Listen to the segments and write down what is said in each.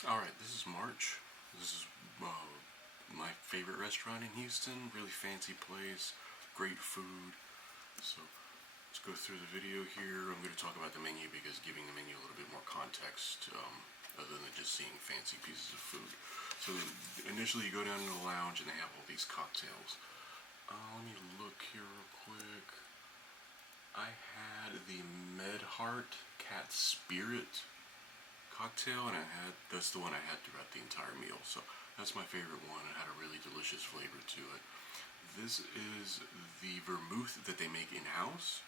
Alright, this is March. This is my favorite restaurant in Houston. Really fancy place, great food. So let's go through the video here. I'm going to talk about the menu because giving the menu a little bit more context other than just seeing fancy pieces of food. So initially you go down to the lounge and they have all these cocktails. Let me look here real quick. I had the Medheart Cat Spirit cocktail, and that's the one I had throughout the entire meal. So that's my favorite one. It had a really delicious flavor to it. This is the vermouth that they make in house.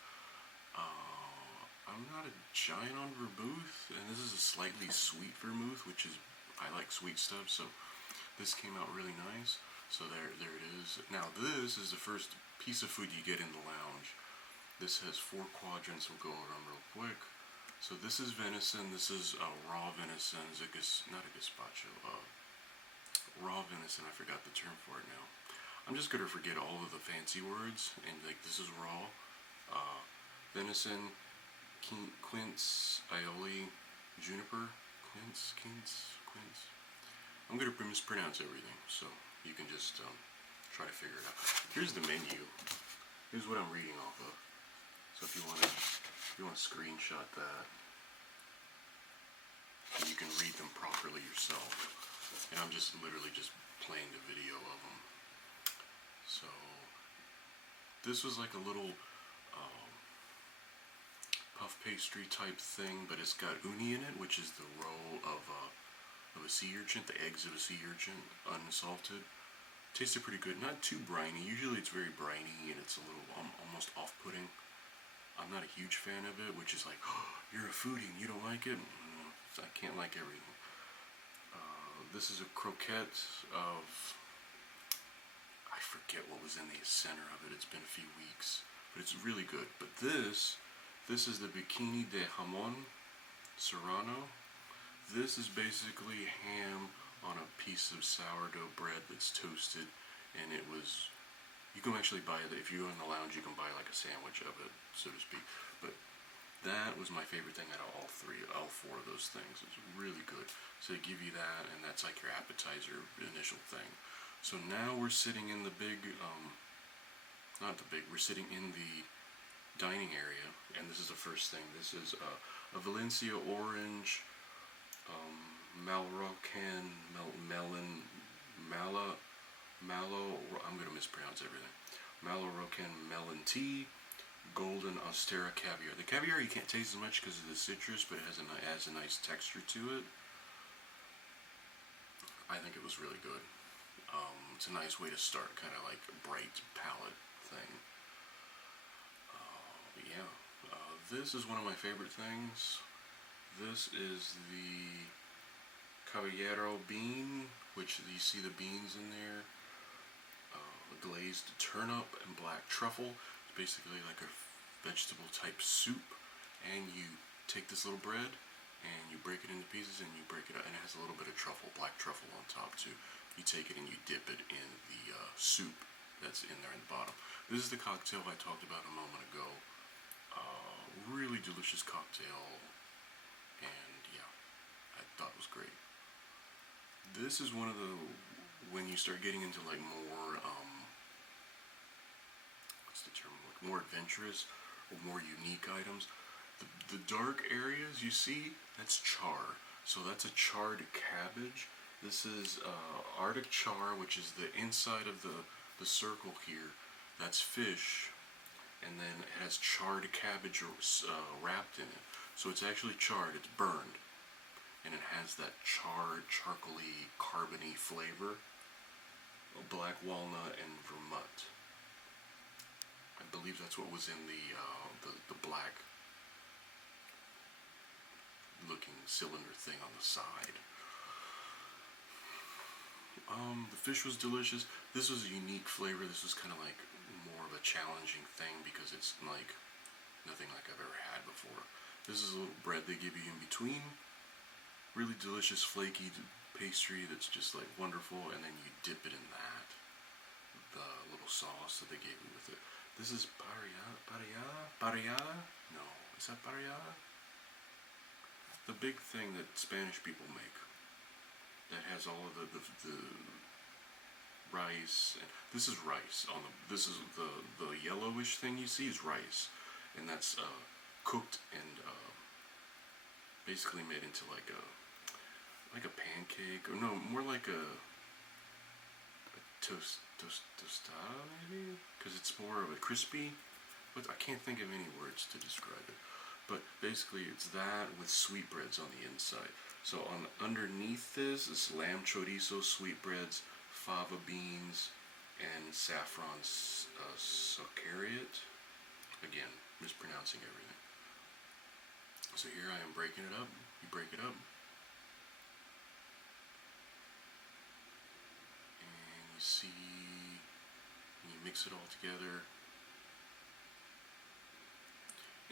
I'm not a giant on vermouth, and this is a slightly sweet vermouth, which is I like sweet stuff. So this came out really nice. So there it is. Now this is the first piece of food you get in the lounge. This has 4 quadrants. We'll go over them real quick. So this is venison. This is raw venison. Not a gazpacho. Raw venison. I forgot the term for it now. I'm just gonna forget all of the fancy words and like this is raw venison, quince, aioli, juniper, quince. I'm gonna mispronounce everything, so you can just try to figure it out. Here's the menu. Here's what I'm reading off of. So if you want to screenshot that, and you can read them properly yourself. And I'm just literally just playing the video of them. So this was like a little puff pastry type thing, but it's got uni in it, which is the roe of a sea urchin, the eggs of a sea urchin, unsalted. Tasted pretty good. Not too briny. Usually it's very briny and it's a little almost off-putting. I'm not a huge fan of it, which is like, oh, you're a foodie and you don't like it? I can't like everything. This is a croquette of, I forget what was in the center of it. It's been a few weeks, but it's really good. But this is the bikini de jamon serrano. This is basically ham on a piece of sourdough bread that's toasted, and it was, you can actually buy it, if you go in the lounge, you can buy like a sandwich of it, so to speak. But that was my favorite thing out of all 4 of those things. It was really good. So they give you that, and that's like your appetizer initial thing. So now we're sitting in the big, we're sitting in the dining area, and this is the first thing. This is a Valencia orange, Malrocan, I'm going to mispronounce everything. Malorocan melon tea, golden Austera caviar. The caviar you can't taste as much because of the citrus, but it has a nice texture to it. I think it was really good. It's a nice way to start, kind of like a bright palette thing. Yeah, this is one of my favorite things. This is the Caballero bean, which you see the beans in there. Glazed turnip and black truffle. It's basically like a vegetable type soup, and you take this little bread and you break it into pieces and you break it up, and it has a little bit of truffle, black truffle on top too. You take it and you dip it in the soup that's in there in the bottom. This is the cocktail I talked about a moment ago. Really delicious cocktail, and yeah, I thought it was great. This is one of the, when you start getting into like more what's the term, like more adventurous or more unique items. The dark areas you see, that's char. So that's a charred cabbage. This is Arctic char, which is the inside of the circle here. That's fish, and then it has charred cabbage wrapped in it. So it's actually charred. It's burned, and it has that charred, charcoaly, carbony flavor. Black walnut and vermouth. I believe that's what was in the black looking cylinder thing on the side. The fish was delicious. This was a unique flavor. This was kind of like more of a challenging thing because it's like nothing like I've ever had before. This is a little bread they give you in between. Really delicious, flaky pastry that's just like wonderful, and then you dip it in that. The little sauce that they gave you with it. This is parrillada? No, is that parrillada? The big thing that Spanish people make. that has all of the rice. And this is rice on the. This is the yellowish thing you see is rice, and that's cooked and basically made into like a pancake, or no, more like a tostada maybe, because it's more of a crispy. But I can't think of any words to describe it. But basically, it's that with sweetbreads on the inside. So on underneath this is lamb chorizo, sweetbreads, fava beans, and saffron sucariot. Again, mispronouncing everything. So here I am breaking it up. You break it up. And you see, and you mix it all together.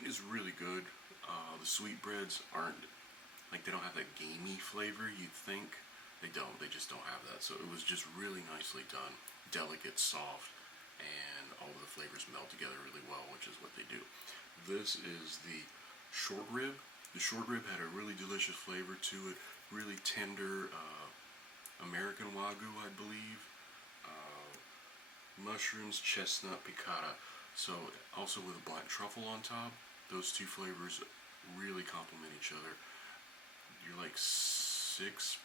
It is really good. The sweetbreads aren't, like, they don't have that gamey flavor you'd think. They don't. They just don't have that. So it was just really nicely done. Delicate, soft, and all of the flavors meld together really well, which is what they do. This is the short rib. The short rib had a really delicious flavor to it. Really tender American Wagyu, I believe. Mushrooms, chestnut, piccata. So also with a black truffle on top. Those two flavors really complement each other. You're like 6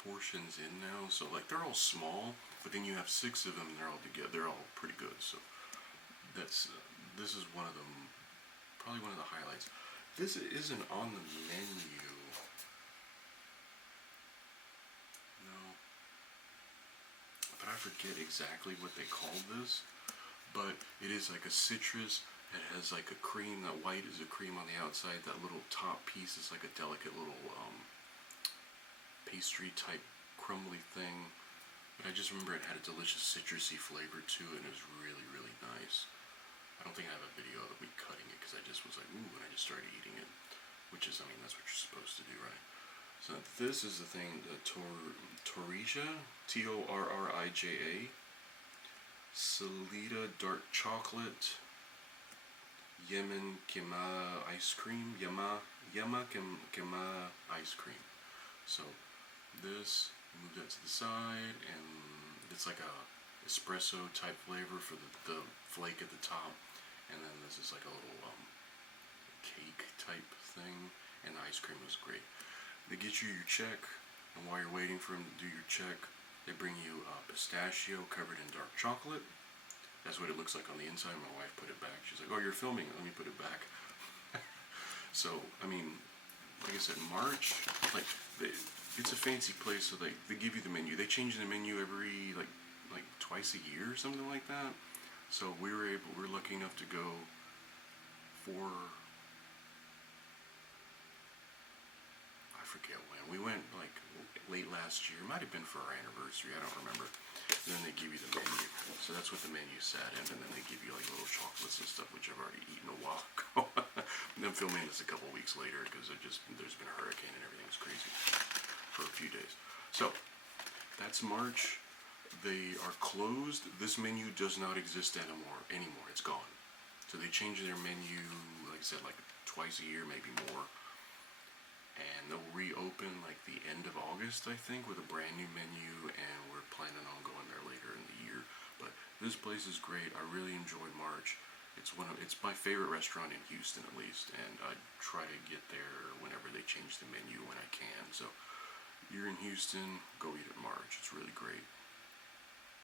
portions in now, so like they're all small, but then you have 6 of them and they're all together. They're all pretty good. So that's this is one of them, probably one of the highlights. This isn't on the menu. No, but I forget exactly what they called this. But it is like a citrus. It has like a cream. That white is a cream on the outside. That little top piece is like a delicate little pastry type crumbly thing. But I just remember it had a delicious citrusy flavor to it, and it was really, really nice. I don't think I have a video of me cutting it because I just was like, ooh, and I just started eating it. Which is, I mean, that's what you're supposed to do, right? So this is the thing, the Torrija, Torrija, Salida dark chocolate, Yemen Kema ice cream, Yama Kema ice cream. So this, move that to the side, and it's like a espresso type flavor for the flake at the top, and then this is like a little cake type thing, and the ice cream was great. They get you your check, and while you're waiting for them to do your check, they bring you pistachio covered in dark chocolate. That's what it looks like on the inside. My wife put it back. She's like, oh, you're filming. Let me put it back. So, I mean, like I said, March, like, it's a fancy place, so they give you the menu. They change the menu every, like twice a year or something like that. So we're lucky enough to go for, I forget when. We went, like, late last year. It might have been for our anniversary. I don't remember. And then they give you the menu. So that's what the menu sat in. And then they give you like little chocolates and stuff, which I've already eaten a while ago. And I'm filming this a couple weeks later because there's been a hurricane and everything's crazy for a few days. So that's March. They are closed. This menu does not exist anymore. It's gone. So they change their menu, like I said, like twice a year, maybe more. And they'll reopen like the end of August, I think, with a brand new menu, and we're planning on going there later in the year. But this place is great. I really enjoyed March. It's my favorite restaurant in Houston, at least, and I try to get there whenever they change the menu when I can. So you're in Houston, go eat at March. It's really great.